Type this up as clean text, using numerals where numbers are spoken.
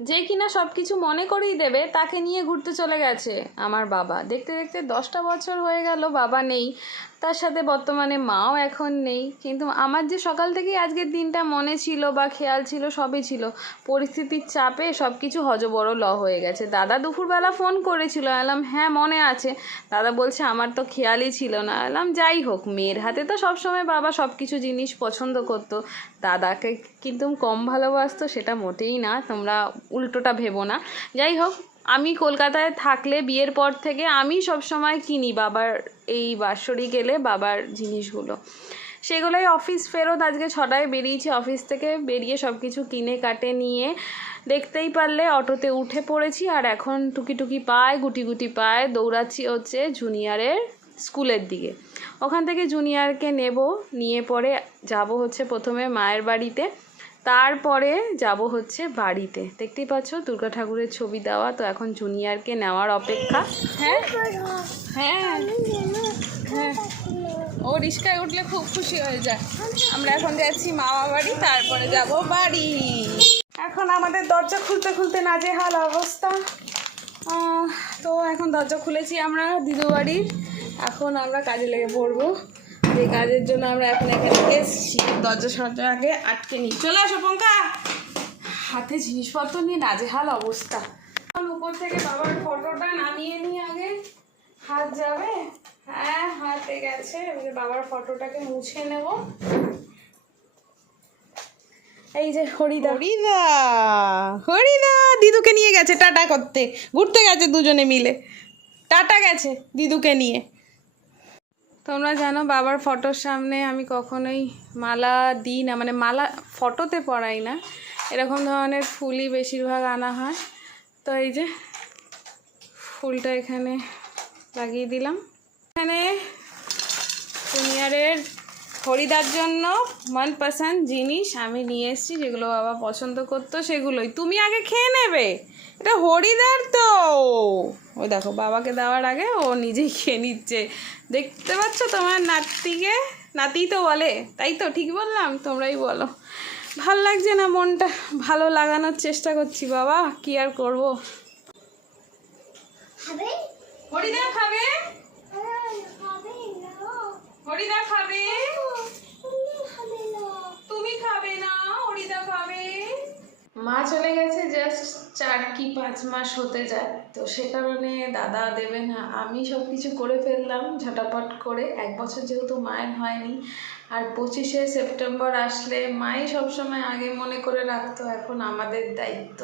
যে কিনা সব কিছু মনে করেই দেবে তাকে নিয়ে ঘুরতে চলে গেছে আমার বাবা। দেখতে দেখতে 10টা বছর হয়ে গেল বাবা নেই, তার সাথে বর্তমানে মাও এখন নেই। কিন্তু আমার যে সকাল থেকেই আজকের দিনটা মনে ছিল বা খেয়াল ছিল, সবই ছিল, পরিস্থিতির চাপে সব কিছু হযবরল হয়ে গেছে। দাদা দুপুরবেলা ফোন করেছিল, এলাম হ্যাঁ মনে আছে। দাদা বলছে আমার তো খেয়ালই ছিল না। এলাম যাই হোক, মেয়ের হাতে তো সবসময় বাবা সব কিছু জিনিস পছন্দ করতো। দাদাকে কিন্তু কম ভালোবাসতো সেটা মোটেই না, তোমরা উল্টোটা ভেবো না। যাই হোক, আমি কলকাতায় থাকলে বিয়ের পর থেকে আমি সব সময় কিনি বাবার এই বাৎসরিক এলে বাবার জিনিসগুলো। সেগুলোই অফিস ফেরত আজকে 6টায় বেরিয়েছি, অফিস থেকে বেরিয়ে সব কিছু কিনে কাটে নিয়ে দেখতেই পারলে অটোতে উঠে পড়েছি। আর এখন টুকি টুকি পায়ে গুটি গুটি পায়ে দৌড়াচ্ছি হচ্ছে জুনিয়রের স্কুলের দিকে। ওখান থেকে জুনিয়রকে নেব, নিয়ে পরে যাব হচ্ছে প্রথমে মায়ের বাড়িতে, তারপরে যাব হচ্ছে বাড়িতে। দেখতেই পাচ্ছ দুর্গা ঠাকুরের ছবি দেওয়া, তো এখন জুনিয়রকে নেওয়ার অপেক্ষা। হ্যাঁ হ্যাঁ হ্যাঁ, ও রিস্কায় উঠলে খুব খুশি হয়ে যায়। আমরা এখন যাচ্ছি মামা বাড়ি, তারপরে যাব বাড়ি। এখন আমাদের দরজা খুলতে খুলতে নাজেহাল অবস্থা। তো এখন দরজা খুলেছি আমরা দিদু বাড়ির, এখন আমরা কাজে লেগে পড়বো। যে কাজের জন্য আমরা এখন এখানে এসছি, দরজা সরজা আগে আটকে নিই। চলে আসো পঙ্কা। হাতে জিনিসপত্র নিয়ে নাজেহাল অবস্থা। উপর থেকে বাবার ফটোটা নামিয়ে নিয়ে আগে হাত যাবে। হ্যাঁ হাতে গেছে, বাবার ফটোটাকে মুছে নেব। এই যে হরিদা হরিদা হরিদা দিদুকে নিয়ে গেছে টাটা করতে, ঘুরতে গেছে দুজনে মিলে, টাটা গেছে দিদুকে নিয়ে। তোমরা জানো বাবার ফটোর সামনে আমি কখনোই মালা দিই না, মানে মালা ফটোতে পরাই না, এরকম ধরনের ফুলই বেশিরভাগ আনা হয়। তো এই যে ফুলটা এখানে লাগিয়ে দিলাম। এখানে জুনিয়রের হরিদার জন্য মনপসন্দ জিনিস আমি নিয়ে এসেছি, যেগুলো বাবা পছন্দ করতো সেগুলোই। তুমি আগে খেয়ে নেবে, এটা হরিদার তো। ওই দেখো বাবাকে দেওয়ার আগে ও নিজেই খেয়ে নিচ্ছে। দেখতে পাচ্ছ তোমার নাতিকে? নাতি তো বলে, তাই তো ঠিক বললাম? তোমরাই বলো। ভাল লাগছে না, মনটা ভালো লাগানোর চেষ্টা করছি বাবা, কি আর করবো। হরিদা খাবে, হরিদা খাবে, তুমি খাবে না, হরিদা খাবে। মা চলে গেছে জাস্ট 4 কি 5 মাস হতে যায়, তো সে কারণে দাদা দেবে না, আমি সব কিছু করে ফেললাম ঝটাপট করে। 1 বছর যেহেতু মায়ের হয়নি, আর 25শে সেপ্টেম্বর আসলে মাই সবসময় আগে মনে করে রাখতো, এখন আমাদের দায়িত্ব।